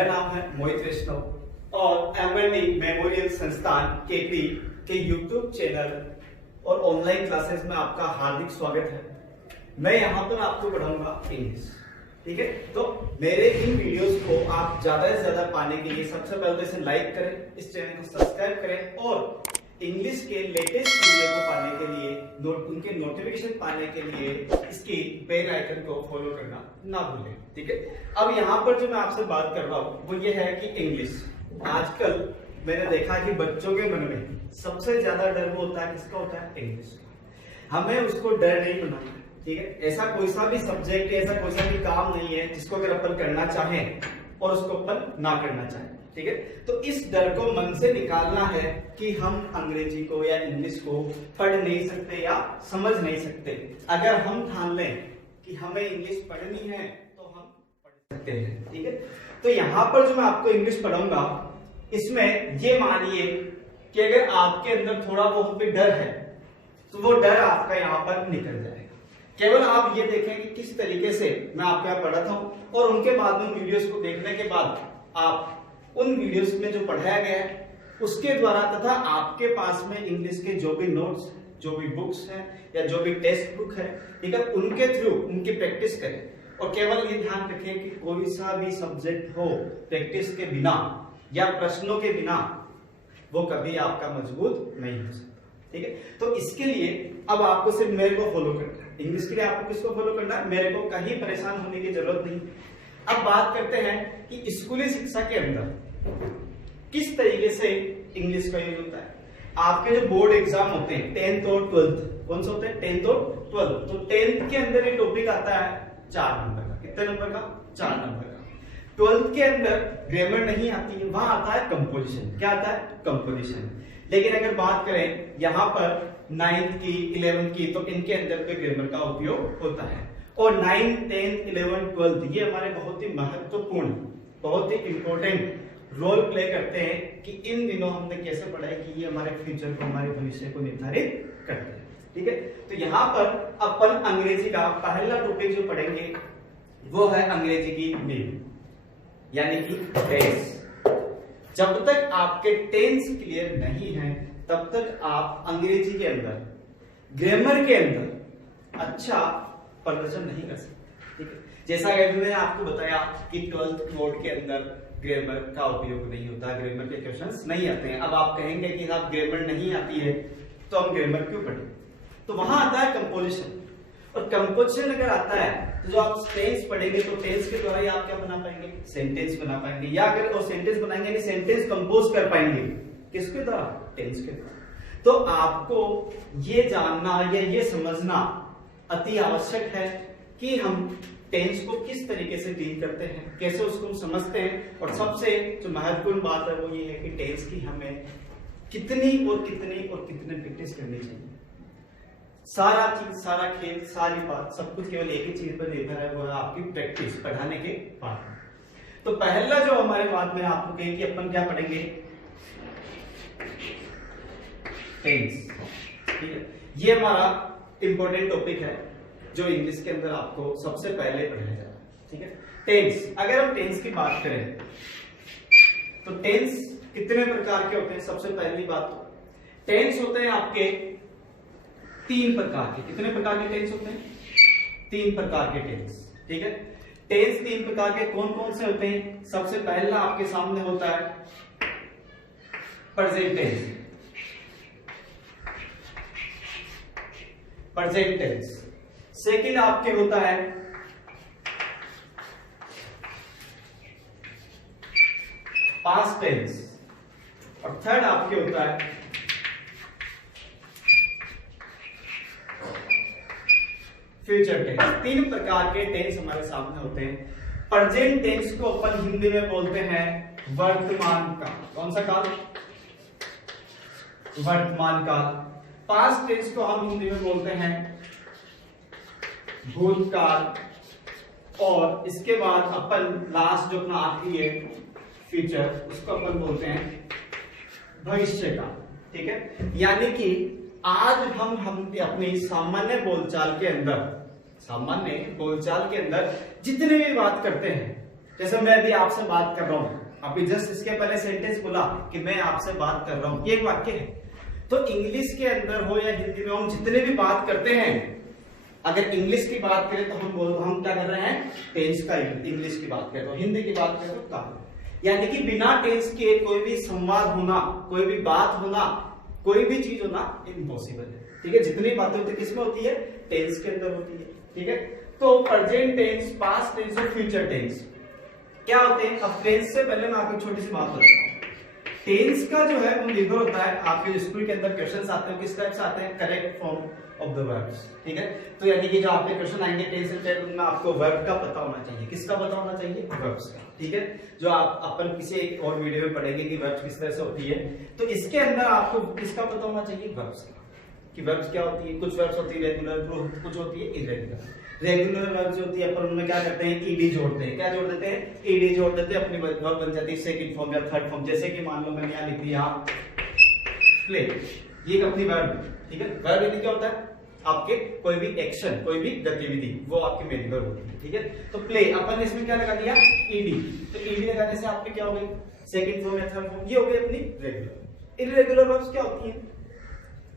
मेरा नाम है मोहित वैष्णव और एमएलडी मेमोरियल संस्थान केपी के यूट्यूब चैनल और ऑनलाइन क्लासेस में आपका हार्दिक स्वागत है। मैं यहाँ पर आपको पढ़ाऊंगा इंग्लिश। ठीक है, तो मेरे इन वीडियोस को आप ज्यादा से ज्यादा पाने के लिए सबसे पहले तो इसे लाइक करें, इस चैनल को सब्सक्राइब करें और इंग्लिश के लेटेस्ट वीडियो को पाने के लिए उनके नोटिफिकेशन पाने के लिए इसकी बेल आइकन को फॉलो करना ना भूलें। ठीक है, अब यहाँ पर जो मैं आपसे बात कर रहा हूँ वो ये है कि इंग्लिश आजकल मैंने देखा कि बच्चों के मन में सबसे ज्यादा डर वो होता है, किसका होता है? इंग्लिश का। हमें उसको डर नहीं बनाना। ठीक है, ऐसा कोई सा भी सब्जेक्ट, ऐसा कोई सा भी काम नहीं है जिसको अगर अपन करना चाहें और उसको अपन ना करना चाहें। ठीक है, तो इस डर को मन से निकालना है कि हम अंग्रेजी को या इंग्लिश को पढ़ नहीं सकते या समझ नहीं सकते। अगर हम ठान लें कि हमें इंग्लिश पढ़नी है तो हम पढ़ सकते हैं। ठीक है, तो यहाँ पर जो मैं आपको इंग्लिश पढ़ाऊंगा इसमें ये मानिए कि अगर आपके अंदर थोड़ा बहुत भी डर है तो वो डर आपका यहाँ पर निकल जाएगा। केवल आप ये देखें कि किस तरीके से मैं आपको यहाँ पढ़ाता हूँ और उनके बाद में वीडियोस को देखने के बाद आप उन वीडियोस में जो पढ़ाया गया है उसके द्वारा तथा आपके पास में इंग्लिश के जो भी नोट्स, जो भी बुक्स हैं या जो भी टेक्स्ट बुक है, ठीक है, उनके थ्रू उनकी प्रैक्टिस करें। और केवल ये ध्यान रखें कि कोई सा भी सब्जेक्ट हो प्रैक्टिस के बिना या प्रश्नों के बिना वो कभी आपका मजबूत नहीं हो सकता। ठीक है, तो इसके लिए अब आपको सिर्फ मेरे को फॉलो करना है। इंग्लिश के लिए आपको किसको फॉलो करना है? मेरे को कहीं परेशान होने की जरूरत नहीं। अब बात करते हैं कि स्कूली शिक्षा के अंदर किस तरीके से इंग्लिश का यूज होता है। आपके जो बोर्ड एग्जाम होते हैं 10th और 12th, कौन से होते हैं? 10th और 12th। तो 10th के अंदर ये टॉपिक आता है 4 नंबर का। कितने नंबर का? 4 नंबर का। 12th के अंदर ग्रामर नहीं आती है, वहां आता है कंपोजिशन। क्या आता है? कंपोजिशन। लेकिन अगर बात करें यहाँ पर 9th की, 11th की, तो इनके अंदर पे ग्रामर का उपयोग होता है। और 9, 10, 11, 12 ये हमारे बहुत ही महत्वपूर्ण, बहुत ही इंपॉर्टेंट रोल प्ले करते हैं कि इन दिनों हमने कैसे पढ़ा है कि ये हमारे फ्यूचर को, हमारे भविष्य को निर्धारित करते हैं। ठीक है, तो यहाँ पर अपन अंग्रेजी का पहला टॉपिक जो पढ़ेंगे वो है अंग्रेजी की नींव, यानी कि बेस। जब तक आपके टेंस क्लियर नहीं है तब तक आप अंग्रेजी के अंदर, ग्रामर के अंदर अच्छा प्रदर्शन नहीं कर सकते। ठीक है, जैसा कि मैंने आपको बताया कि 12th बोर्ड के अंदर ग्रामर का उपयोग नहीं होता, ग्रामर के क्वेश्चंस नहीं आते हैं। अब आप कहेंगे कि आप ग्रामर नहीं आती है तो हम ग्रामर क्यों पढ़ें? तो वहां आता है कंपोजिशन। और कंपोजिशन अगर आता है तो जो आप टेंस पढ़ेंगे तो टेंस के द्वारा ही आप क्या बना पाएंगे? सेंटेंस बना पाएंगे। या अगर वो सेंटेंस बनाएंगे नहीं, सेंटेंस कंपोज कर पाएंगे। किसके द्वारा? टेंस के द्वारा। तो आपको ये जानना या ये समझना अति आवश्यक है कि हम टेंस को किस तरीके से डील करते हैं, कैसे उसको समझते हैं। और सबसे जो महत्वपूर्ण बात है वो ये है कि टेंस की हमें कितनी और कितने प्रैक्टिस करनी चाहिए। सारा चीज, सारा खेल, सारी बात, सब कुछ केवल एक ही चीज पर निर्भर है, वो है आपकी प्रैक्टिस पढ़ाने के बाद। तो पहला जो हमारे बात में आपको कहें कि अपन क्या पढ़ेंगे? टेंस। ठीक है, ये हमारा इंपॉर्टेंट टॉपिक है जो इंग्लिश के अंदर आपको सबसे पहले पढ़ाया जा रहा है। ठीक है, टेंस। अगर हम टेंस की बात करें तो टेंस कितने प्रकार के होते हैं? सबसे पहली बात तो टेंस होते हैं आपके 3 प्रकार के। कितने प्रकार के टेंस होते हैं? 3 प्रकार के टेंस। ठीक है, टेंस 3 प्रकार के कौन कौन से होते हैं? सबसे पहला आपके सामने होता है present tense. Present tense. Second आपके होता है पास्ट टेंस। और थर्ड आपके होता है फ्यूचर टेंस। 3 प्रकार के टेंस हमारे सामने होते हैं। प्रेजेंट टेंस को अपन हिंदी में बोलते हैं वर्तमान काल। कौन सा काल? वर्तमान काल। पास्ट टेंस को हम हिंदी में बोलते हैं भूतकाल। और इसके बाद अपन लास्ट जो अपना आखिरी है फ्यूचर, उसको अपन बोलते हैं भविष्य काल। ठीक है, यानी कि आज हम अपनी सामान्य बोलचाल के अंदर जितने भी बात करते हैं, जैसे मैं अभी आपसे बात कर रहा हूं, अभी जस्ट इसके पहले सेंटेंस बोला कि मैं आपसे बात कर रहा हूं, ये एक वाक्य है। तो इंग्लिश के अंदर हो या हिंदी में, हम जितने भी बात करते हैं, अगर इंग्लिश की बात करें तो हम क्या कर रहे हैं, टेंस का इंग्लिश की बात करें तो, हिंदी की बात करें तो का, यानी कि बिना टेंस के कोई भी संवाद होना, कोई भी बात होना, कोई भी चीज होना इम्पॉसिबल है। ठीक है, जितनी बातें होती है किसमें होती है, टेंस के अंदर होती है। ठीक है, तो प्रेजेंट टेंस, पास्ट टेंस और फ्यूचर टेंस क्या होते हैं। अब टेंस से पहले मैं आपको छोटी सी बात बताता हूँ। टेंस का जो है वो निर्भर होता है, आपके स्कूल के अंदर क्वेश्चंस आते हैं, किस टाइप से आते हैं, correct form of the verbs. ठीक है, तो यानी कि जो आपके क्वेश्चन आएंगे टेंस रिलेटेड, उनमें आपको वर्ब का पता होना चाहिए। किसका पता होना चाहिए, वर्ब्स का। ठीक है, जो आप अपन किसी एक और वीडियो में पढ़ेंगे कि वर्ब्स किस तरह से होती है, तो इसके अंदर आपको किसका पता होना चाहिए, वर्ब्स का, कि वर्ब्स क्या होती है। कुछ वर्ब्स होती है रेगुलर, कुछ होती है इरेगुलर। रेगुलर वर्ब जो होती है अपन उनमें क्या करते हैं, ईडी जोड़ते हैं। क्या जोड़ देते हैं, ईडी जोड़ देते हैं, अपनी वर्ब बन जाती है सेकंड फॉर्म या थर्ड फॉर्म। जैसे कि मान लो मैंने यहाँ लिख दिया प्ले, ये अपनी वर्ब। ठीक है, वर्ब यानी क्या होता है, आपके कोई भी एक्शन, कोई भी गतिविधि, वो आपकी मेन वर्ब होती है। ठीक है, तो प्ले अपन इसमें क्या लगा दिया, ईडी। तो ईडी लगाने से आपके क्या हो गई, सेकंड फॉर्म या थर्ड फॉर्म, ये हो गई अपनी रेगुलर। इरेगुलर वर्ब्स क्या होती है,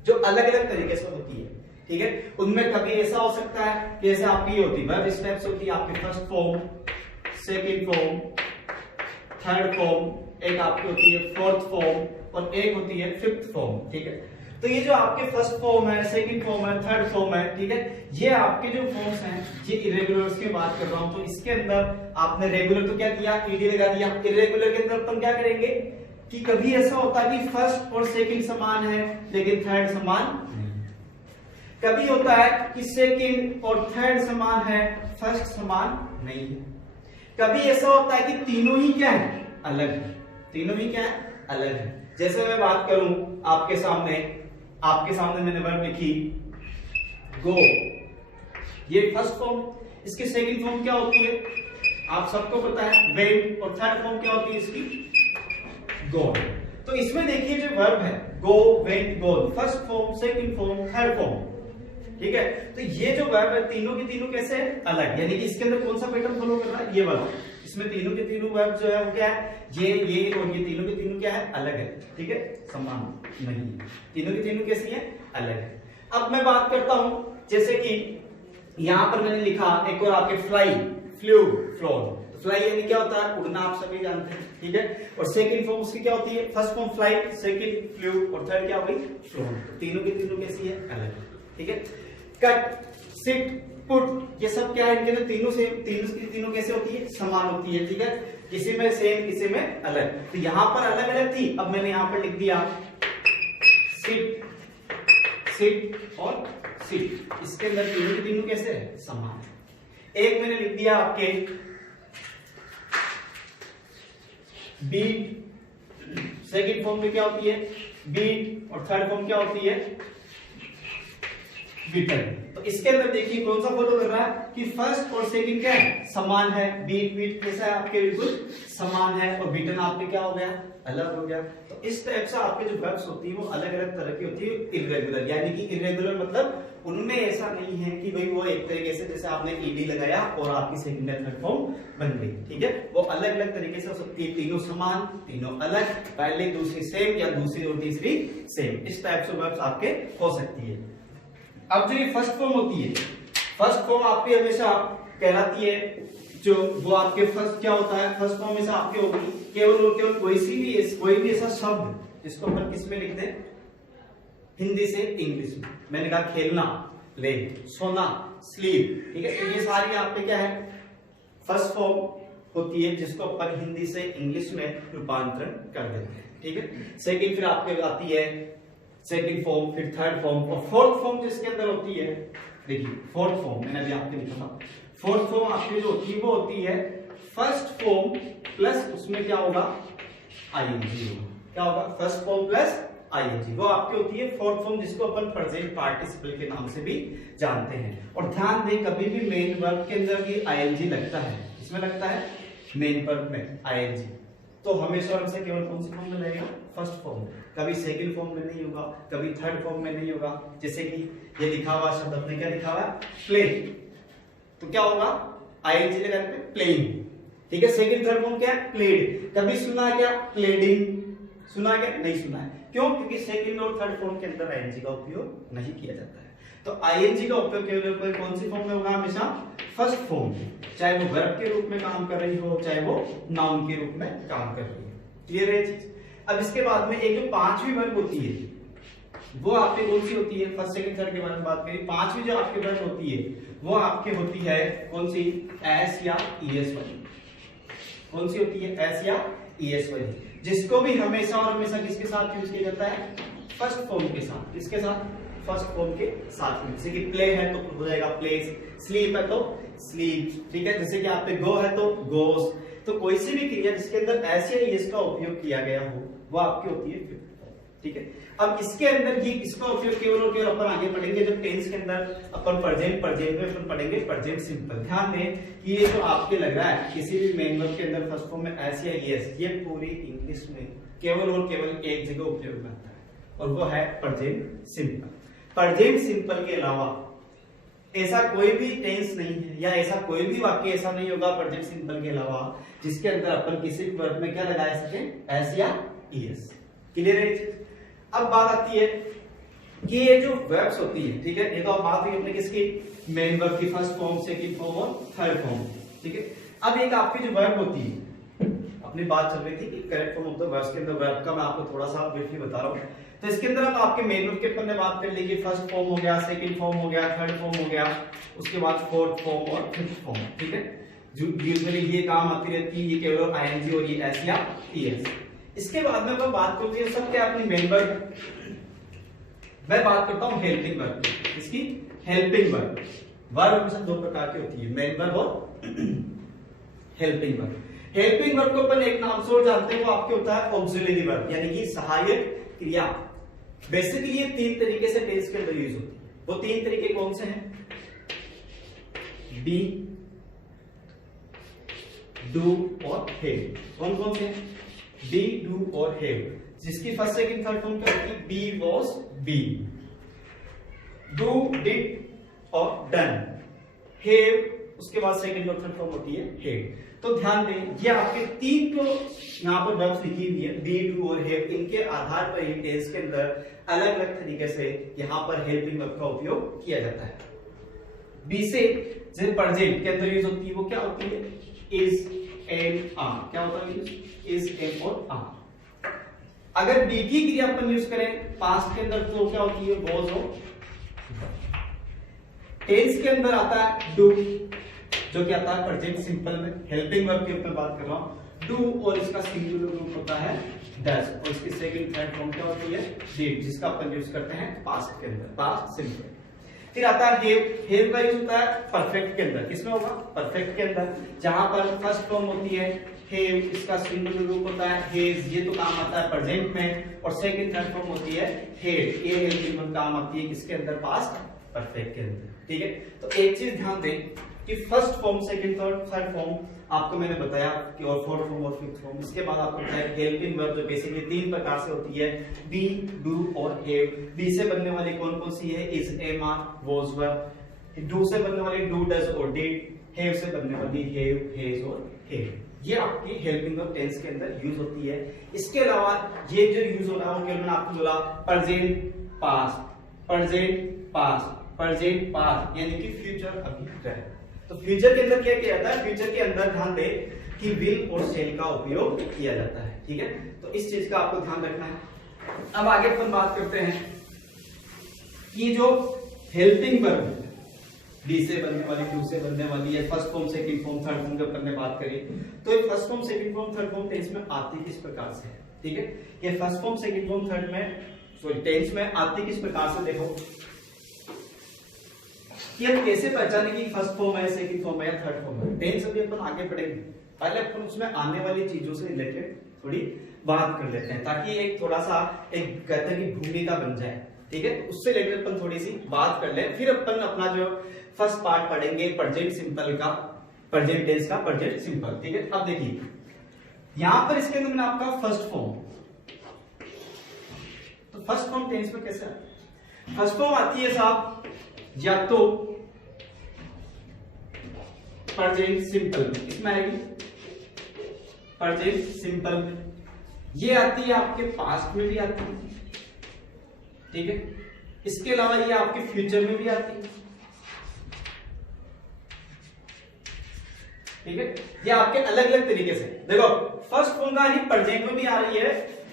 जो अलग अलग तरीके से होती है। ठीक है, उनमें कभी ऐसा हो सकता है कि जैसे आपकी ये होती है वर्ब स्टेप्स होती है, आपकी first form, second form, third form, एक आपकी होती है फोर्थ फॉर्म और एक होती है फिफ्थ फॉर्म। ठीक है, तो ये जो आपके फर्स्ट फॉर्म है, सेकंड फॉर्म है, थर्ड फॉर्म है, ठीक है, ये आपके जो फॉर्म्स हैं, ये इरेगुलर्स की बात कर रहा हूं। तो इसके अंदर आपने रेगुलर तो क्या किया, ईडी लगा दिया। इरेगुलर के अंदर तुम क्या करेंगे कि कभी ऐसा होता है कि फर्स्ट और सेकंड समान है लेकिन थर्ड समान, कभी होता है कि सेकंड और थर्ड समान है, फर्स्ट समान नहीं है। कभी ऐसा होता है कि तीनों ही क्या है, अलग है। तीनों ही क्या है, अलग है। जैसे मैं बात करूं आपके सामने मैंने वर्ब लिखी गो, ये फर्स्ट फॉर्म। इसकी सेकंड फॉर्म क्या होती है, आप सबको पता है, वेंट। और थर्ड फॉर्म क्या होती है इसकी, गॉन। तो इसमें देखिए जो वर्ब है go, went, gone, first form, second form, third form. ठीक है, तो ये जो वर्ब है तीनों की तीनों कैसे है, अलग। यानी कि इसके अंदर कौन सा पैटर्न फॉलो कर रहा है, ये वाला। इसमें तीनों के तीनों वर्ब जो है वो क्या है, ये और ये तीनों के तीनों क्या है, अलग है। ठीक है, समान नहीं है, तीनों की तीनों कैसी है, अलग है। अब मैं बात करता हूं, जैसे कि यहां पर मैंने लिखा एक और आपके फ्लाई, फ्लू, फ्लोन। फ्लाई यानी क्या होता है, उड़ना, आप सभी जानते हैं। ठीक है, और सेकंड फॉर्म उसकी क्या होती है, first form flight, second flu और थर्ड क्या हो गई, फ्लोन। तो तीनों की तीनों कैसी है, अलग। ठीक है, कट, सिट, पुट, ये सब क्या है, इनके अंदर तीनों से तीनों कैसे होती है, समान होती है। ठीक है, किसी में सेम, किसी में अलग। तो यहां पर अलग अलग थी, अब मैंने यहां पर लिख दिया सिट, सिट और सिट। इसके अंदर तीनों के तीनों कैसे है, समान। एक मैंने लिख दिया आपके बीट, सेकंड फॉर्म में क्या होती है, बीट, और थर्ड फॉर्म क्या होती है, बीटन। तो इसके अंदर देखिए कौन सा फॉलो कर रहा है कि फर्स्ट और सेकंड क्या है, समान है। बीट, बीट कैसा है आपके, बिल्कुल समान है। और बीटन आपके क्या हो गया, अलग हो गया। तो इस टाइप से आपके जो वर्ब्स होती है वो अलग अलग तरह की होती है। इरेगुलर यानी कि इरेगुलर मतलब उनमें ऐसा नहीं है कि भाई वो एक तरीके से जैसे आपने ईडी लगाया और आपकी सेकंड या थर्ड फॉर्म बन गई। ठीक है, वो अलग अलग तरीके से हो सकती है, तीनों समान, तीनों अलग, पहले दूसरी सेम या दूसरी और तीसरी सेम। इस टाइप से वर्ब्स आपके हो सकती है। अब जो ये फर्स्ट फॉर्म होती है, फर्स्ट फॉर्म आपकी हमेशा कहलाती है, जो वो आपके फर्स्ट क्या होता है, फर्स्ट फॉर्म हमेशा आपके होगी केवल और केवल कोई भी ऐसा शब्द जिसको अपन किस में लिखते हैं, हिंदी से इंग्लिश में। मैंने कहा खेलना, प्ले, सोना, स्लीप। ठीक है, तो ये सारी आपके क्या है, फर्स्ट फॉर्म होती है जिसको अपन हिंदी से इंग्लिश में रूपांतरण कर देते हैं। ठीक है, सेकंड फिर आपके आती है सेकंड फॉर्म, फिर थर्ड फॉर्म और फोर्थ फॉर्म जिसके अंदर होती है, देखिए फोर्थ फॉर्म मैंने अभी आपको लिखा था, फोर्थ फॉर्म आपकी जो होती है वो होती है फर्स्ट फॉर्म प्लस उसमें क्या होगा, आईएनजी होगा। क्या होगा, फर्स्ट फॉर्म प्लस आईएनजी, वो आपकी होती है फोर्थ फॉर्म जिसको अपन प्रेजेंट पार्टिसिपल के नाम से भी जानते हैं। और ध्यान दें कभी भी मेन वर्ब के अंदर भी आईएनजी लगता है, इसमें लगता है मेन वर्ब में आईएनजी, तो हमेशा हमसे केवल कौन सी फॉर्म में लगेगा, फर्स्ट फॉर्म। कभी सेकंड फॉर्म में नहीं होगा, कभी थर्ड फॉर्म में नहीं होगा। जैसे कि ये लिखा हुआ शब्द अपने क्या लिखा हुआ है, प्ले, तो क्या होगा, आईएनजी लगाने पे प्लेइंग। ठीक है। सेकंड थर्ड फॉर्म क्या है? प्लेड। कभी सुना है क्या? प्लेडिंग सुना क्या? नहीं सुना है। क्यों? क्योंकि सेकंड और थर्ड फॉर्म के अंदर आईएनजी का उपयोग नहीं किया जाता है। तो आईएनजी का उपयोग केवल कौन सी फॉर्म में होगा? हमेशा फर्स्ट फॉर्म, चाहे वो वर्ब के रूप में काम कर रही हो, चाहे वो नाउन के रूप में काम कर रही है। क्लियर है चीज? अब इसके बाद में एक जो पांचवी वर्ब होती है वो आपकी कौन सी होती है? फर्स्ट सेकंड थर्ड के बारे में बात करें। पांचवी जो आपकी वर्ब होती है वो आपकी होती है कौन सी? एस या ईएस वाली। कौन सी होती है? एस या ईएस वाली, जिसको भी हमेशा और हमेशा किसके साथ यूज किया जाता है? फर्स्ट फॉर्म के साथ। किसके साथ? फर्स्ट फॉर्म के साथ में। जैसे कि प्ले है तो हो जाएगा प्लेस, स्लीप है तो स्लीप, ठीक है। जैसे कि आप पे गो है तो गोस। तो कोई सी भी क्रिया जिसके अंदर ऐसे इसका उपयोग किया गया हो वो आपकी होती है फिफ्थ फॉर्म, ठीक है। अब इसके अंदर ही इसका उपयोग केवल और केवल अपन आगे पढ़ेंगे जब टेंस के अंदर अपन प्रेजेंट में अपन पढ़ेंगे प्रेजेंट सिंपल। ध्यान दें कि ये जो आपके लग रहा है किसी भी मेन वर्ब के अंदर फर्स्ट फॉर्म में एस या ईएस, ये पूरी इंग्लिश में केवल और केवल एक जगह उपयोग में आता है और वो है प्रेजेंट सिंपल। प्रेजेंट सिंपल के अलावा ऐसा कोई भी टेंस नहीं है या ऐसा कोई भी वाक्य ऐसा नहीं होगा प्रेजेंट सिंपल के अलावा जिसके अंदर अपन किसी भी वर्ब में क्या लगा सके? एस या ईएस। क्लियर है? अब बात आती है कि ये जो वर्ब्स होती है, ठीक है, ये तो आप बात हुई अपने किसकी? मेन वर्ब की फर्स्ट फॉर्म, सेकंड फॉर्म और थर्ड फॉर्म, ठीक है। अब एक आपकी जो वर्ब होती है, अपनी बात चल रही थी कि correct form of the verbs के अंदर वर्ब का मैं आपको थोड़ा सा ब्रीफली बता रहा हूं। तो इसके अंदर हम आपके मेन वर्ब के अपन ने बात कर ली कि फर्स्ट फॉर्म हो गया, सेकंड फॉर्म हो गया, थर्ड फॉर्म हो गया, उसके बाद फोर्थ फॉर्म और फिफ्थ फॉर्म, ठीक है। जो यूजुअली ये काम आती रहती है, ये केवल आईएनजी और ये एस या ईएस। इसके बाद में मैं बात करते हैं सब क्या? अपनी मेन वर्ब। मैं बात करता हूं हेल्पिंग वर्ब की। इसकी हेल्पिंग वर्ब। वर्ब हमेशा दो प्रकार की होती है, मेन वर्ब और हेल्पिंग वर्ब। हेल्पिंग वर्ब को अपन एक नाम से और जानते हैं, वो आपके होता है ऑक्सिलरी वर्ब, यानी कि सहायक क्रिया। बेसिकली ये तीन तरीके से टेंस के अंदर यूज होती है। वो तीन तरीके कौन से हैं? बी, डू और हैव। कौन कौन से हैं? बी, डू और हैव, जिसकी फर्स्ट सेकंड थर्ड फॉर्म क्या होती है? Be, was, be. Do, did और डन। हैव उसके बाद सेकंड और थर्ड फॉर्म होती है हैव। तो ध्यान दें, ये आपके तीन जो यहाँ पर वर्ब्स लिखी हुई है बी, डू और हैव, इनके आधार पर ही टेंस के अंदर अलग अलग तरीके से यहाँ पर हेल्पिंग वर्ब का उपयोग किया जाता है। बी से जो प्रेजेंट के अंदर यूज होती है वो क्या होती है? Is, and, are. क्या होता है? इज, एंड और आर। अगर बी की क्रिया अपन यूज करें पास्ट के अंदर तो क्या होती है? वॉज और। टेंस के अंदर आता है डू, जो कि आता है प्रेजेंट सिंपल में। हेल्पिंग वर्ब के ऊपर बात कर रहा हूं। डू और इसका सिंगुलर रूप होता है डज, और इसकी सेकंड थर्ड फॉर्म क्या होती है? डिड, जिसका अपन यूज करते हैं पास्ट के अंदर, पास्ट सिंपल। फिर आता है हैव। हैव का यूज होता है परफेक्ट के अंदर। किसमें होगा? परफेक्ट के अंदर, जहां पर फर्स्ट फॉर्म होती है हैव, इसका सिंगुलर रूप होता है हेज, ये तो काम आता है प्रेजेंट में, और सेकंड थर्ड फॉर्म होती है हैड, ये हेल्पिंग वर्ब काम आती है किसके अंदर? पास्ट परफेक्ट के अंदर, ठीक है। तो एक चीज ध्यान दें कि first form, second third form आपको मैंने बताया कि, और फोर्थ फॉर्म और फिफ्थ फॉर्म। इसके बाद आपको बताया हेल्पिंग वर्ब जो बेसिकली तीन प्रकार से होती है, बी, डू और हैव। बी से बनने वाली कौन कौन सी है? Is, am, are, was, were. Do से बनने वाली डू, डज और डिड। हैव से बनने वाली हैव, हैज और हैव। ये आपकी हेल्पिंग वर्ब टेंस के अंदर यूज होती है। इसके अलावा ये जो यूज हो रहा है केवल मैंने आपको बोला present past, present past, present past, यानी कि फ्यूचर अभी। तो फ्यूचर के अंदर क्या किया जाता है? फ्यूचर के अंदर ध्यान दें कि विल और शेल का उपयोग किया जाता है, ठीक है। तो इस चीज का आपको ध्यान रखना है। अब आगे अपन बात करते हैं कि जो हेल्पिंग वर्ब है, बी से बनने वाली, डू से बनने वाली है, first form, second form, third form के अपन ने बात करी। तो ये first form, second form, third form tense में आती किस प्रकार से है? ठीक है, ये first form, second form, third में सॉरी टेंस में आती किस प्रकार से? देखो कि हम कैसे पहचाने कि फर्स्ट फॉर्म है, सेकंड फॉर्म है या थर्ड फॉर्म है। टेंस अभी अपन आगे पढ़ेंगे, पहले अपन उसमें आने वाली चीजों से रिलेटेड थोड़ी बात कर लेते हैं, ताकि एक थोड़ा सा एक कहते हैं कि भूमिका बन जाए, ठीक है। उससे रिलेटेड अपन थोड़ी सी बात कर ले, फिर अपन अपना जो फर्स्ट पार्ट पढ़ेंगे प्रेजेंट सिंपल का, प्रेजेंट टेंस का, प्रेजेंट सिंपल, ठीक है। अब देखिए यहां पर इसके अंदर मैंने आपका फर्स्ट फॉर्म, तो फर्स्ट फॉर्म टेंस में कैसे आता है? फर्स्ट फॉर्म आती है साहब या तो प्रेजेंट सिंपल में, इसमें आएगी प्रेजेंट सिंपल में, ये आती है आपके पास्ट में भी आती है, ठीक है। इसके अलावा ये आपके फ्यूचर में भी आती है, ठीक है। ये आपके अलग अलग तरीके से देखो, फर्स्ट फॉर्म का प्रेजेंट में भी आ रही है,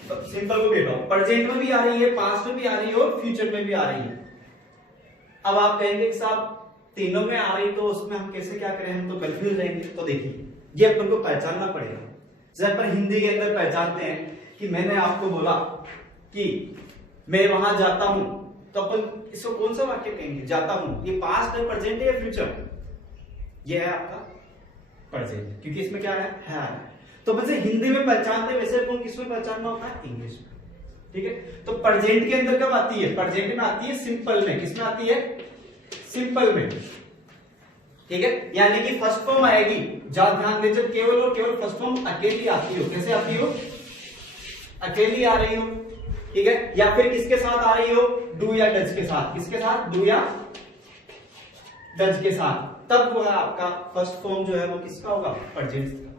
सिंपल को भी प्रेजेंट में भी आ रही है, पास्ट में भी आ रही है और फ्यूचर में भी आ रही है। अब आप कहेंगे कि साहब तीनों में आ रही तो उसमें हम कैसे क्या करें, हम तो कंफ्यूज रहेंगे। तो देखिए, ये अपन को पहचानना पड़ेगा। जैसे अपन हिंदी के अंदर पहचानते हैं कि मैंने आपको बोला कि मैं वहां जाता हूं, तो अपन इसको कौन सा वाक्य कहेंगे, जाता हूं। ये पास्ट है, प्रेजेंट है या फ्यूचर? ये है आपका प्रेजेंट, क्योंकि इसमें क्या है। तो वैसे हिंदी में पहचानते हैं, वैसे अपन किसमें पहचानना होता है, इंग्लिश में, ठीक है। तो प्रेजेंट के अंदर कब आती है, प्रेजेंट में आती है सिंपल में। किसमें आती है, सिंपल में, ठीक है। यानी कि फर्स्ट फॉर्म आएगी, जहां ध्यान दे, जब केवल और केवल फर्स्ट फॉर्म अकेली आती हो। कैसे आती हो, अकेली आ रही हो, ठीक है। या फिर किसके साथ आ रही हो, डू या डज के साथ। किसके साथ, डू या डज के साथ, तब वो है आपका फर्स्ट फॉर्म जो है वो किसका होगा, प्रेजेंट।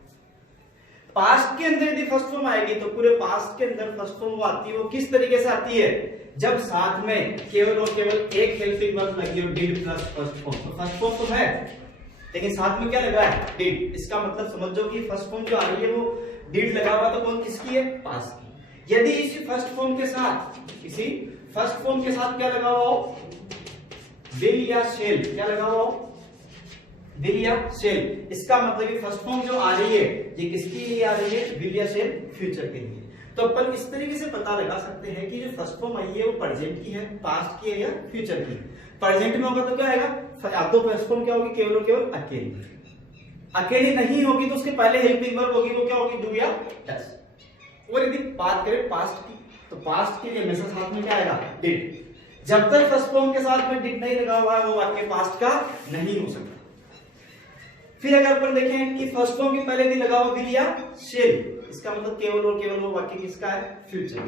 पास्ट के अंदर यदि फर्स्ट फॉर्म आएगी तो पूरे पास्ट के अंदर फर्स्ट फॉर्म वो आती है, वो किस तरीके से आती है, जब साथ में केवल और केवल एक हेल्पिंग वर्ब लगी हो, डिड प्लस फर्स्ट फॉर्म। तो फर्स्ट फॉर्म तो है, लेकिन साथ में क्या लगा है, डिड। इसका मतलब समझो कि फर्स्ट फॉर्म जो आ रही है वो डिड लगा हुआ, तो कौन किसकी है, पास्ट की। यदि इसी फर्स्ट फॉर्म के साथ, इसी फर्स्ट फॉर्म के साथ क्या लगा हुआ हो, विल या शेल, क्या लगा हुआ हो, विल या शेल। इसका मतलब कि फर्स्ट फॉर्म जो आ रही है ये किसके लिए आ रही है, विल या शेल, फ्यूचर के लिए। तो अपन इस तरीके से पता लगा सकते हैं कि जो फर्स्ट फॉर्म आई है वो प्रेजेंट की है, पास्ट की है या फ्यूचर की। प्रेजेंट में होगा तो क्या आएगा, अब तो फर्स्ट फॉर्म क्या होगी, केवल और केवल अकेली। अकेली नहीं होगी तो उसके पहले हेल्पिंग वर्ब होगी, वो क्या होगी, डू या डज। और यदि बात करें पास्ट की, तो पास्ट के लिए हमेशा साथ में क्या आएगा, डिड। जब तक फर्स्ट फॉर्म के साथ में डिड नहीं लगा हुआ है वो वाक्य पास्ट का नहीं हो सकता। फिर अगर अपन देखें कि फर्स्ट फॉर्म के पहले भी लगा हुआ विल या शेल, इसका मतलब केवल और केवल वो वाक्य किसका है, फ्यूचर,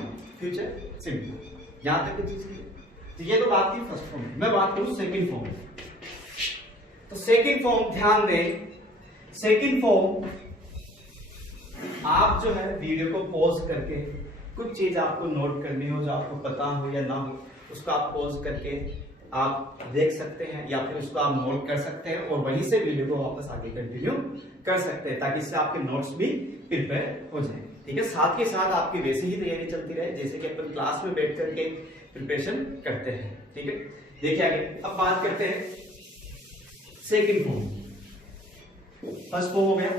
फ्यूचर सिंपल। यहां तक चीज की, तो ये तो बात थी फर्स्ट फॉर्म। मैं बात करूं सेकंड फॉर्म। तो सेकंड फॉर्म ध्यान दें, सेकंड फॉर्म आप जो है वीडियो को पॉज करके कुछ चीज आपको नोट करनी हो, जो आपको पता हो या ना हो, उसको आप पॉज करके आप देख सकते हैं, या फिर उसको आप नोट कर सकते हैं और वहीं से वीडियो को वापस आगे कंटिन्यू कर सकते हैं, ताकि इससे आपके नोट्स भी प्रिपेयर हो जाए, ठीक है। साथ के साथ आपकी वैसी ही तैयारी चलती रहे जैसे कि अपन क्लास में बैठ करके प्रिपरेशन करते हैं, ठीक है। देखिए आगे, अब बात करते हैं सेकंड फॉर्म। फर्स्ट फॉर्म हो गया,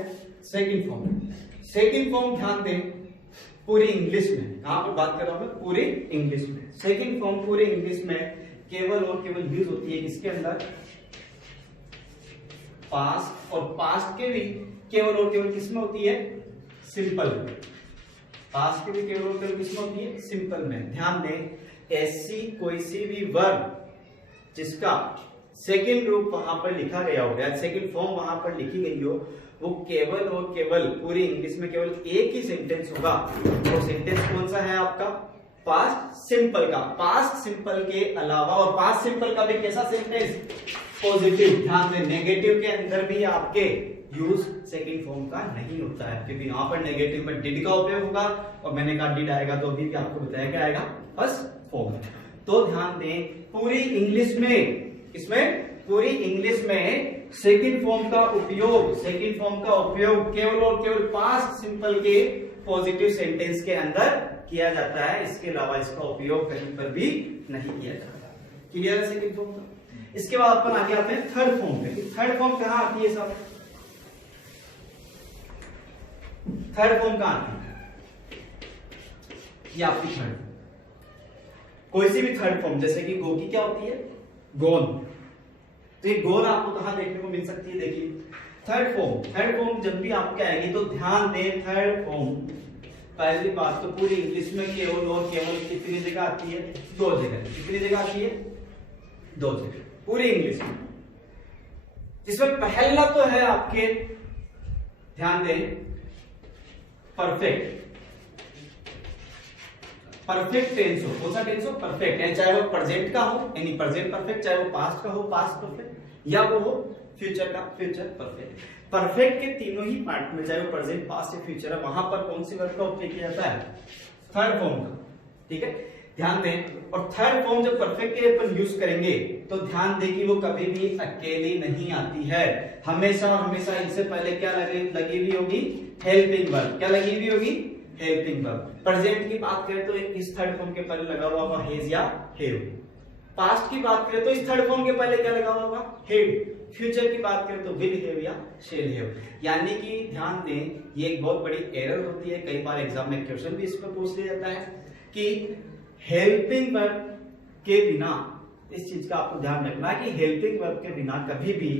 सेकंड फॉर्म। सेकंड फॉर्म ध्यान दें, पूरी इंग्लिश में, कहां पर बात कर रहा हूं मैं, पूरी इंग्लिश में। सेकंड फॉर्म पूरे इंग्लिश में केवल और केवल यूज होती है किसके अंदर, पास्ट। और पास्ट के भी केवल और केवल किसमें होती है, सिंपल में। पास्ट के भी केवल और केवल किसमें होती है, सिंपल में। ध्यान दें, ऐसी कोई सी भी वर्ब जिसका सेकंड रूप वहां पर लिखा गया हो या सेकंड फॉर्म वहां पर लिखी गई हो, वो केवल और केवल पूरी इंग्लिश में केवल एक ही सेंटेंस होगा। वो सेंटेंस कौन सा है आपका, पास्ट सिंपल का। पास्ट सिंपल के अलावा, और पास्ट सिंपल का भी कैसा सेंटेंस, पॉजिटिव। ध्यान दें, नेगेटिव के अंदर भी आपके यूज सेकंड फॉर्म का नहीं होता है, क्योंकि यहाँ पर नेगेटिव में डिड का उपयोग होगा, और मैंने कहा डिड आएगा तो भी आपको बताया क्या आएगा, फर्स्ट फॉर्म। तो ध्यान दें, पूरी इंग्लिश में, इसमें पूरी इंग्लिश में सेकंड फॉर्म का उपयोग, सेकंड फॉर्म का उपयोग केवल और केवल पास्ट सिंपल के पॉजिटिव सेंटेंस के अंदर किया जाता है। इसके अलावा इसका उपयोग कहीं पर भी नहीं किया जाता। क्लियर है सेकंड फॉर्म का। इसके बाद अपन आगे आते हैं थर्ड फॉर्म पे। थर्ड फॉर्म कहां आती है सब, थर्ड फॉर्म कहां आती है, ये आपकी थर्ड। कोई सी भी थर्ड फॉर्म, जैसे कि गो की क्या होती है, गोन। तो ये गोन आपको कहां देखने को मिल सकती है, देखिए थर्ड फॉर्म। थर्ड फॉर्म जब भी आपके आएगी तो ध्यान दें, थर्ड फॉर्म पहली बात तो पूरी इंग्लिश में केवल और केवल कितनी जगह आती है, दो जगह। कितनी जगह आती है, दो जगह पूरी इंग्लिश में। जिसमें पहला तो है आपके, ध्यान दें, परफेक्ट। परफेक्ट टेंस हो, कौन सा टेंस हो, परफेक्ट, यानी चाहे वो प्रेजेंट का हो यानी प्रेजेंट परफेक्ट, चाहे वो पास्ट का हो पास्ट परफेक्ट, या वो हो फ्यूचर का फ्यूचर परफेक्ट। परफेक्ट के तीनों ही पार्ट में, चाहे वो प्रेजेंट, पास्ट या फ्यूचर है, वहां पर कौन सी वर्ब का उपयोग किया जाता है? थर्ड फॉर्म का। ठीक है, ध्यान दें। और थर्ड फॉर्म जब परफेक्ट के लिए अपन यूज करेंगे तो ध्यान दें कि वो कभी भी अकेली नहीं आती है, हमेशा हमेशा इससे पहले क्या लगी हुई होगी? Helping verb. क्या लगी हुई होगी? Helping verb. प्रेजेंट की बात करें तो इस थर्ड फॉर्म के पहले लगा हुआ होगा हेज या हैव। पास्ट की बात करें तो इस थर्ड फॉर्म के पहले क्या लगा हुआ होगा? हैड। फ्यूचर की बात करें तो विल हैव या शैल हैव। यानी कि ध्यान दें, ये एक बहुत बड़ी एरर होती है, कई बार एग्जाम में क्वेश्चन भी इस पर पूछ लिया जाता है कि हेल्पिंग वर्ब के बिना, इस चीज का आपको ध्यान रखना है कि हेल्पिंग वर्ब के बिना कभी भी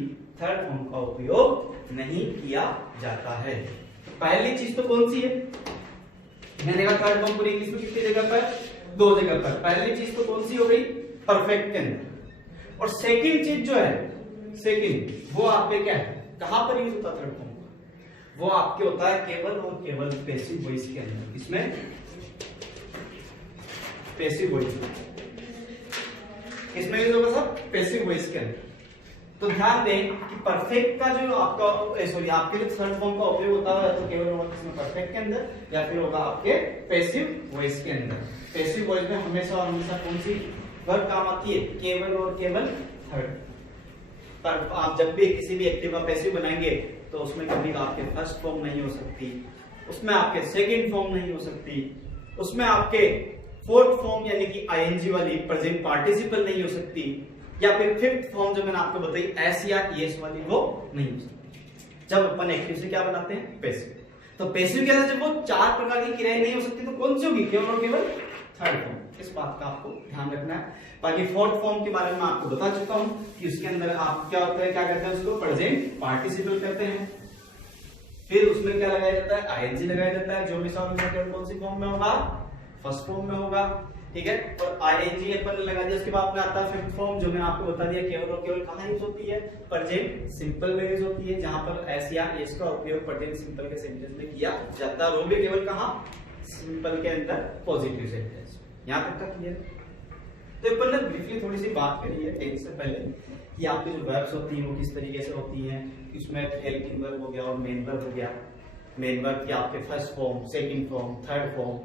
थर्ड फॉर्म का उपयोग नहीं किया जाता है। पहली चीज तो कौन सी है? मैंने कहा थर्ड फॉर्म पूरी इंग्लिश में कितनी जगह पर? 2 जगह पर। पहली चीज तो कौन सी हो गई? परफेक्ट के अंदर। और सेकंड चीज जो है, सेकंड वो आप पे क्या है, कहां पर यूज होता है थर्ड फॉर्म? वो आपके होता है केवल और केवल पैसिव वॉइस के अंदर। इसमें पैसिव वॉइस किसमें यूज होगा सब? पैसिव वॉइस के अंदर। तो ध्यान दें कि परफेक्ट का जो आपका सॉरी आपके लिए थर्ड फॉर्म का उपयोग होता है तो केवल होगा किसमें? परफेक्ट के अंदर, या फिर होगा आपके पैसिव वॉइस के अंदर। पैसिव वॉइस में हमेशा और हमेशा कौन सी वर्ब काम आती है? केवल और केवल थर्ड। पर आप जब भी किसी भी एक्टिव का पैसिव बनाएंगे तो उसमें कभी आपके फर्स्ट फॉर्म नहीं हो सकती, उसमें आपके सेकंड फॉर्म नहीं हो सकती, उसमें आपके फोर्थ फॉर्म यानी कि आईएनजी वाली प्रेजेंट पार्टिसिपल नहीं हो सकती, या फिर फिफ्थ फॉर्म जो मैंने आपको बताई एस या ईएस वाली वो नहीं हो सकती। जब अपन एक्टिव से क्या बनाते हैं? पैसिव। तो पैसिव के अंदर जब वो 4 प्रकार की क्रियाएं नहीं हो सकती तो कौन सी होगी? केवल और केवल थर्ड फॉर्म। इस बात का आपको ध्यान रखना है। बाकी फोर्थ फॉर्म के बारे में आपको बता चुका हूं कि उसके अंदर आप क्या होता है, क्या कहते हैं उसको? प्रेजेंट पार्टिसिपल कहते हैं। फिर उसमें क्या लगाया जाता है? आईएनजी लगाया जाता है, जो भी केवल कौन सी फॉर्म में होगा? फर्स्ट फॉर्म में होगा। ठीक है, और आईएनजी अपन लगा दिया, उसके बाद में आता है फिफ्थ फॉर्म जो मैंने आपको बता दिया केवल और केवल कहां यूज होती है? प्रेजेंट सिंपल में यूज होती है, जहां पर एस या एस का उपयोग प्रेजेंट सिंपल के सेंटेंस में किया जाता है, वो भी केवल कहां? सिंपल के अंदर, पॉजिटिव सेंटेंस। यहां तक का क्लियर है? तो अपन ने ब्रीफली थोड़ी सी बात करी है टेंस से पहले कि आपकी जो वर्ब्स होती हैं वो किस तरीके से होती हैं। इसमें हेल्पिंग वर्ब हो गया और मेन वर्ब हो गया। मेन वर्ब की आपके first form, second form, third form,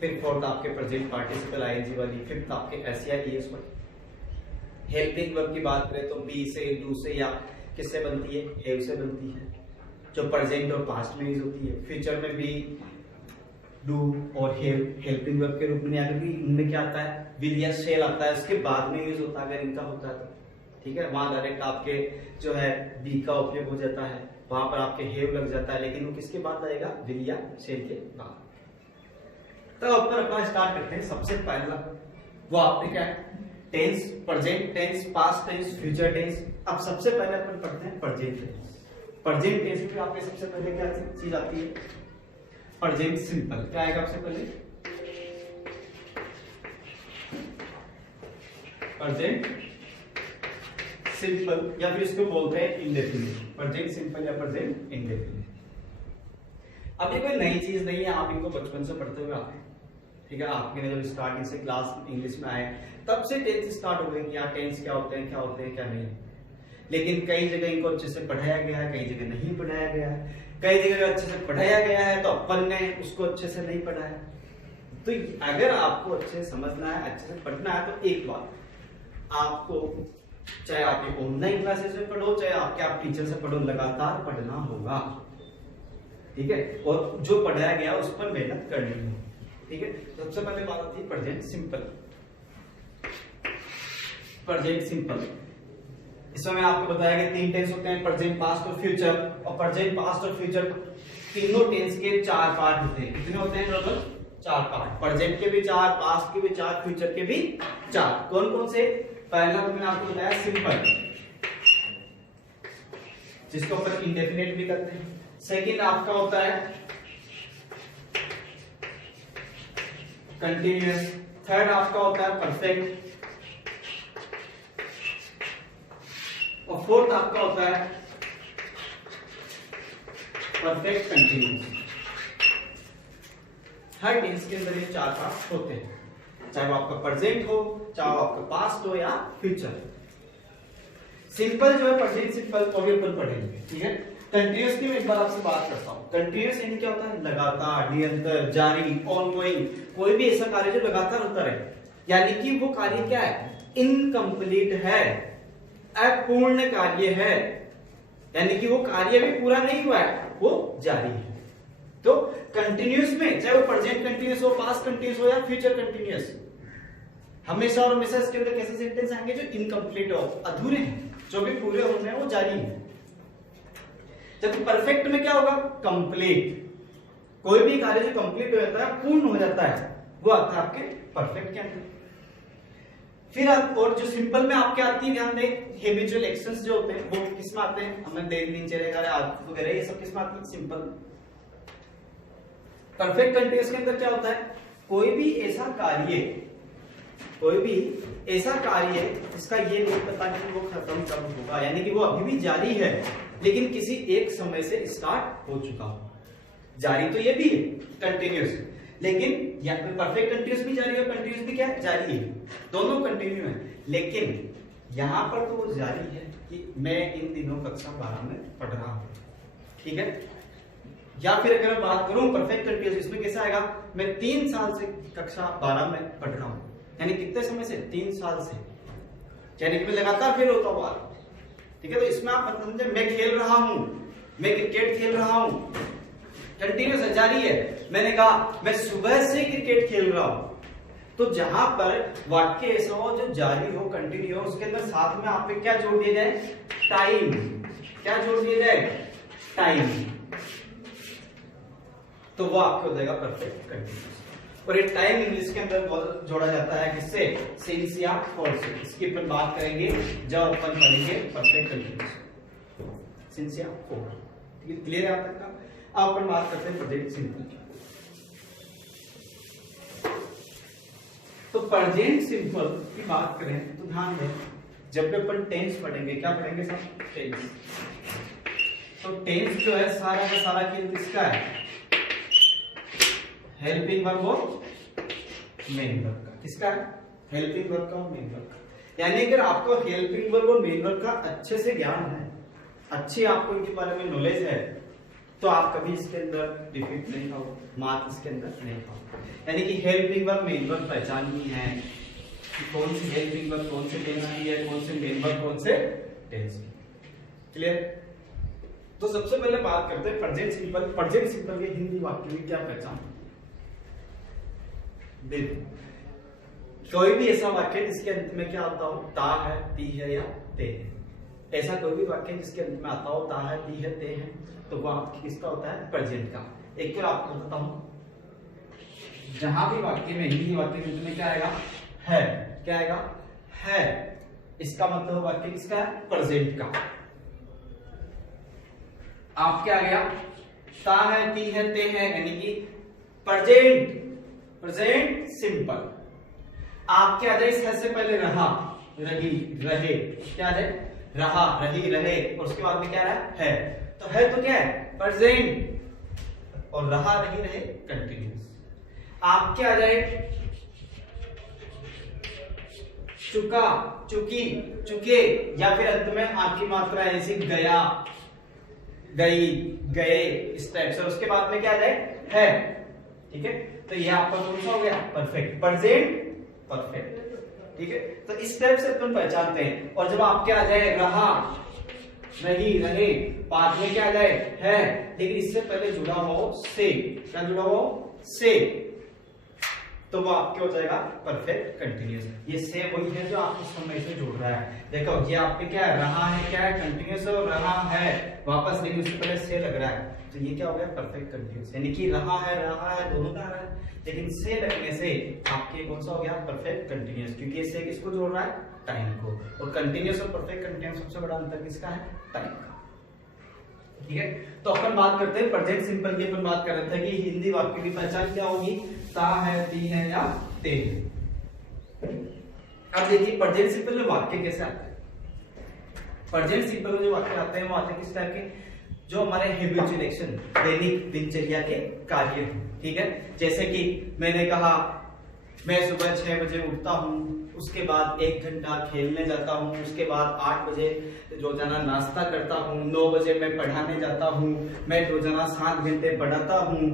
फिर फोर्थ आपके प्रेजेंट पार्टिसिपल आईएनजी वाली, फिफ्थ आपके एस या ईएस वाली। हेल्पिंग वर्ब की बात करें तो बी से, डू से या किससे बनती है? हैव से बनती है, जो प्रेजेंट और पास्ट में यूज होती है। फ्यूचर में भी डू और हैव हेल्पिंग वर्ब के रूप में आकर के इनमें क्या आता है? विल या शैल आता है, उसके बाद में यूज होता है अगर इनका होता है तो। ठीक है, वहां डायरेक्ट आपके जो है बी का उपयोग हो जाता है, वहां पर आपके हैव लग जाता है, लेकिन वो किसके बाद आएगा? विल या शैल के बाद। तो अपन अपना स्टार्ट करते हैं। सबसे पहला वो आपने क्या है? Tense, present tense, past tense, future tense. अब सबसे पहले अपन पढ़ते हैं प्रेजेंट टेंस। प्रेजेंट टेंस में आपके सबसे पहले क्या चीज आती है? Present simple. क्या आएगा सबसे पहले? प्रेजेंट सिंपल, या फिर इसको बोलते हैं इंडेफिनिट। प्रेजेंट सिंपल या प्रेजेंट इंडेफिनिट। अब ये कोई नई चीज नहीं है, आप इनको बचपन से पढ़ते हुए आते हैं। ठीक है, आपके जब स्टार्टिंग से क्लास इंग्लिश में आए तब से टेंस स्टार्ट हो गए कि यार टेंस क्या होते हैं, क्या होते हैं, क्या नहीं। लेकिन कई जगह इनको अच्छे से पढ़ाया गया है, कई जगह नहीं पढ़ाया गया है। कई जगह अच्छे से पढ़ाया गया है तो अपन ने उसको अच्छे से नहीं पढ़ाया। तो अगर आपको अच्छे से समझना है, अच्छे से पढ़ना है तो एक बात आपको, चाहे आप ऑनलाइन क्लासेस में पढ़ो, चाहे आप टीचर से पढ़ो, लगातार पढ़ना होगा। ठीक है, और जो पढ़ाया गया उस पर मेहनत करनी है। ठीक है, सबसे पहले बात आती है प्रेजेंट सिंपल। प्रेजेंट सिंपल इसमें मैं आपको बताया कि 3 टेंस होते हैं, प्रेजेंट, पास्ट और फ्यूचर। और प्रेजेंट, पास्ट और फ्यूचर तीनों टेंस के 4 पार्ट होते हैं। कितने होते हैं टोटल? 4 पार्ट। प्रेजेंट के भी 4, पास्ट के भी 4, फ्यूचर के भी 4। कौन कौन से? पहला तो मैंने आपको बताया सिंपल, जिसको अपन इंडेफिनिट भी करते हैं। सेकंड आपका होता है कंटिन्यूअस। थर्ड आपका होता है परफेक्ट, और फोर्थ आपका होता है परफेक्ट कंटिन्यूअस। हर टेंस के अंदर ये 4 पार्ट होते हैं, चाहे वो आपका प्रेजेंट हो, चाहे वो आपका पास्ट हो या फ्यूचर। सिंपल जो है प्रेजेंट सिंपल को भी अपन पढ़ेंगे। ठीक है, कंटिन्यूस की मैं एक बार आपसे बात करता हूँ। कंटिन्यूस यानी क्या होता है? लगातार, निरंतर, जारी, ऑनगोइंग, कोई भी ऐसा कार्य जो लगातार होता रहे, यानी कि वो कार्य क्या है? इनकम्प्लीट है, अपूर्ण कार्य है, यानी कि वो कार्य भी पूरा नहीं हुआ है, वो जारी है। तो कंटिन्यूस में चाहे वो प्रेजेंट कंटिन्यूस हो, पास्ट कंटिन्यूस हो या फ्यूचर कंटिन्यूस, हमेशा और हमेशा इसके अंदर कैसे सेंटेंस आएंगे जो इनकम्प्लीट हो, अधूरे हैं, जो भी पूरे होने हैं वो जारी है। जबकि परफेक्ट में क्या होगा? कंप्लीट। कोई भी कार्य जो कंप्लीट हो जाता है, पूर्ण हो जाता है, वो आता है आपके परफेक्ट के अंदर। फिर और जो सिंपल में आपके आती है, ध्यान दें, हैबिचुअल एक्शंस जो होते हैं वो किस में आते हैं? हमें दिन, दिनचर्या, आदत वगैरह, ये सब किस में आती है? सिंपल। परफेक्ट कंटिन्यूस के अंदर क्या होता है? कोई भी ऐसा कार्य जिसका ये नहीं पता कि वो खत्म कब होगा, यानी कि वो अभी भी जारी है लेकिन किसी एक समय से स्टार्ट हो चुका हो। जारी तो ये भी है कंटिन्यूस, लेकिन या फिर परफेक्ट कंटिन्यूस भी जारी है, कंटिन्यूस भी क्या है? जारी है, दोनों कंटिन्यू है। लेकिन यहां पर तो वो जारी है कि मैं इन दिनों कक्षा 12 में पढ़ रहा हूं, ठीक है। या फिर अगर मैं बात करूं परफेक्ट कंटिन्यूस, इसमें कैसा आएगा? मैं 3 साल से कक्षा 12 में पढ़ रहा हूं, यानी कितने समय से? 3 साल से, यानी कि मैं लगातार फेल होता हुआ, ठीक है। तो इसमें आप मतलब समझे, मैं खेल रहा हूं, मैं क्रिकेट खेल रहा हूं, कंटिन्यूस है, जारी है। मैंने कहा मैं सुबह से क्रिकेट खेल रहा हूं, तो जहां पर वाक्य ऐसा हो जो जारी हो, कंटिन्यू हो, उसके अंदर साथ में आप पे क्या जोड़ दिया जाए? टाइम। क्या जोड़ दिया जाए? टाइम। तो वो आपके हो जाएगा परफेक्ट कंटिन्यूस। और ये टाइम इंग्लिश के अंदर जोड़ा जाता है किससे? सिंस या फॉर से। इसकी अपन बात करेंगे जब अपन पढ़ेंगे परफेक्ट कंटिन्यूस, सिंस या फॉर। ठीक है, क्लियर है आप तक का? अब अपन बात करते हैं प्रेजेंट सिंपल की। तो प्रेजेंट सिंपल की बात करें तो ध्यान दें, जब भी अपन टेंस पढ़ेंगे, क्या पढ़ेंगे सब? टेंस। तो टेंस जो है सारा का सारा किसका है? हेल्पिंग वर्ब और मेन वर्ब का। किसका है? हेल्पिंग वर्ब का और मेन वर्ब का। यानी अगर आपको हेल्पिंग वर्ब और मेन वर्ब का अच्छे से ज्ञान है, अच्छी आपको इनके बारे में नॉलेज है, तो आप कभी इसके अंदर डिफिट नहीं खाओ, मार्क इसके अंदर नहीं खाओ। यानी कि हेल्पिंग वर्ब मेन वर्ब पहचाननी है कि कौन सी हेल्पिंग वर्ब कौन से टेंस की है, कौन से मेन वर्ब कौन से टेंस की। क्लियर? तो सबसे पहले बात करते हैं प्रेजेंट सिंपल। प्रेजेंट सिंपल के हिंदी वाक्य में क्या पहचान? कोई भी ऐसा वाक्य जिसके अंत में क्या आता हो? ता है, ती है या ते है। ऐसा कोई भी वाक्य जिसके अंत में आता हो ता है, ती है, ते है, तो वो आपकी किसका होता है? प्रेजेंट का। एक बार आपको बताता हूं, जहां भी वाक्य में, हिंदी वाक्य के अंत में क्या आएगा? है। क्या आएगा? है। इसका मतलब वाक्य किसका है? प्रेजेंट का। आप क्या आ गया? ता है, ती है, ते है, यानी कि प्रेजेंट, प्रेजेंट सिंपल। आप क्या आ जाए? इस है से पहले रहा, रही, रहे, क्या आ जाए? रहा, रही, रहे, और उसके बाद में क्या रहा? है। तो है तो क्या है? प्रेजेंट, और रहा, रही, रहे कंटिन्यूस। आप क्या आ जाए? चुका, चुकी, चुके, या फिर अंत में आपकी मात्रा ऐसी गया, गई, गए, इस टाइप से। उसके बाद में क्या आ जाए? है। ठीक है, तो ये आपका कौन सा हो गया? Perfect, present perfect. ठीक है, तो इस टाइप से अपन पहचानते हैं। और जब आप क्या आ जाए? रहा, रही, रहे, बाद में क्या आ जाए? है, लेकिन इससे पहले जुड़ा हो से। क्या जुड़ा हो? से, तो वो आपके हो जाएगा परफेक्ट कंटिन्यूस। ये से वही है जो आपको समय से जोड़ रहा है। देखो ये आपके क्या है? रहा है, क्या है? कंटिन्यूस और रहा है वापस, लेकिन उससे पहले से लग रहा है, तो ये क्या हो गया? Perfect continuous. यानी कि रहा है दोनों का रहा है, लेकिन से लगने से आपके कौन सा हो गया? Perfect continuous. क्योंकि ये से किसको जोड़ रहा है? टाइम को। और कंटिन्यूस और परफेक्ट कंटिन्यूस सबसे बड़ा अंतर किसका है? टाइम का। ठीक है, तो अपन बात करते हैं प्रेजेंट सिंपल की। अपन बात कर रहे थे कि हिंदी वाक्य की पहचान क्या होगी? ता है, ती है या ते है। अब देखिए प्रेजेंट सिंपल में वाक्य कैसे आते हैं। प्रेजेंट सिंपल में जो वाक्य आते हैं वो आते हैं किस टाइप के? जो हमारे हैबिचुअल एक्शन, दैनिक दिनचर्या के कार्य। ठीक है, जैसे कि मैंने कहा मैं सुबह 6 बजे उठता हूँ, उसके बाद 1 घंटा खेलने जाता हूँ, उसके बाद 8 बजे रोजाना नाश्ता करता हूँ, 9 बजे मैं पढ़ाने जाता हूँ, मैं रोजाना 7 घंटे पढ़ाता हूँ।